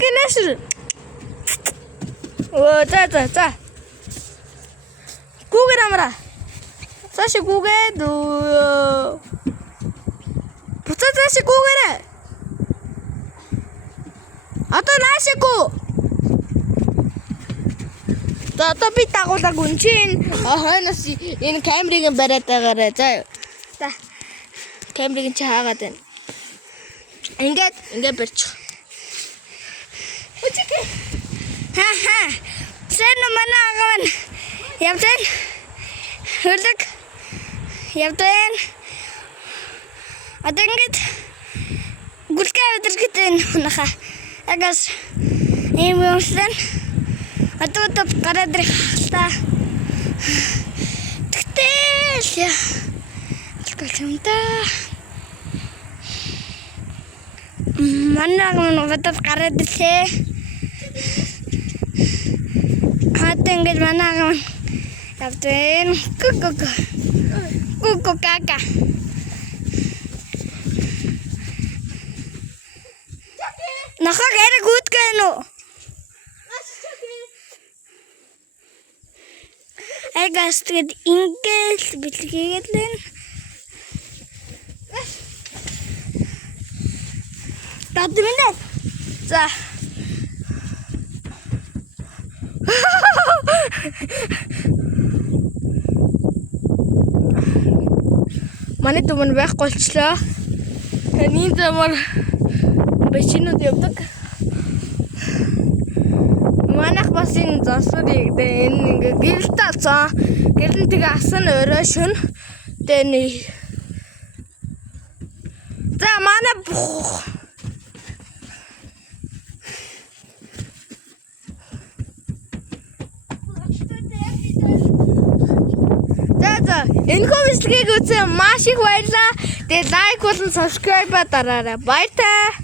гинэш. Оо за. Гүүгээр амра. Цааш гүүгээд буцаа цааш гүүгээрээ. Одоо наашгүй. Одоо би дагуулаг үнчин. Хойноос энэ камерыг бариад байгаарай. За. Камерыг чи хаагаад байна. Ингээд барьчих. Үчиг. Ха. Сэн манай аган. Явтан. Хөрлөг. Явтан. Одоо ингээд гүлгээ өдөргөт наха. Агас ийм юмсан. Одоо гараад ирэх та. Тэгтэл алколчмта. Манай гадаад гараад ирлээ. Хатан ингэж манай явтан. Ку кака. Нахаг эрэг үтгэнэ үү? Эгас тэгээд ингээл бэлгээгээд л байна. Татминэ. За. Манай түмэн байхгүй болчлоо. Таны замаар бэчинүүд явдаг. Манайх бас энэ засварыг энэ ингээ гэрэлт авсан. Гэрэл тэгээ асан өрөө шүн. Тэний. За манай За энэ комментиг үзсэн маш их баярлалаа. Тэгээ лайк болон subscribe дараарай. Баяртай.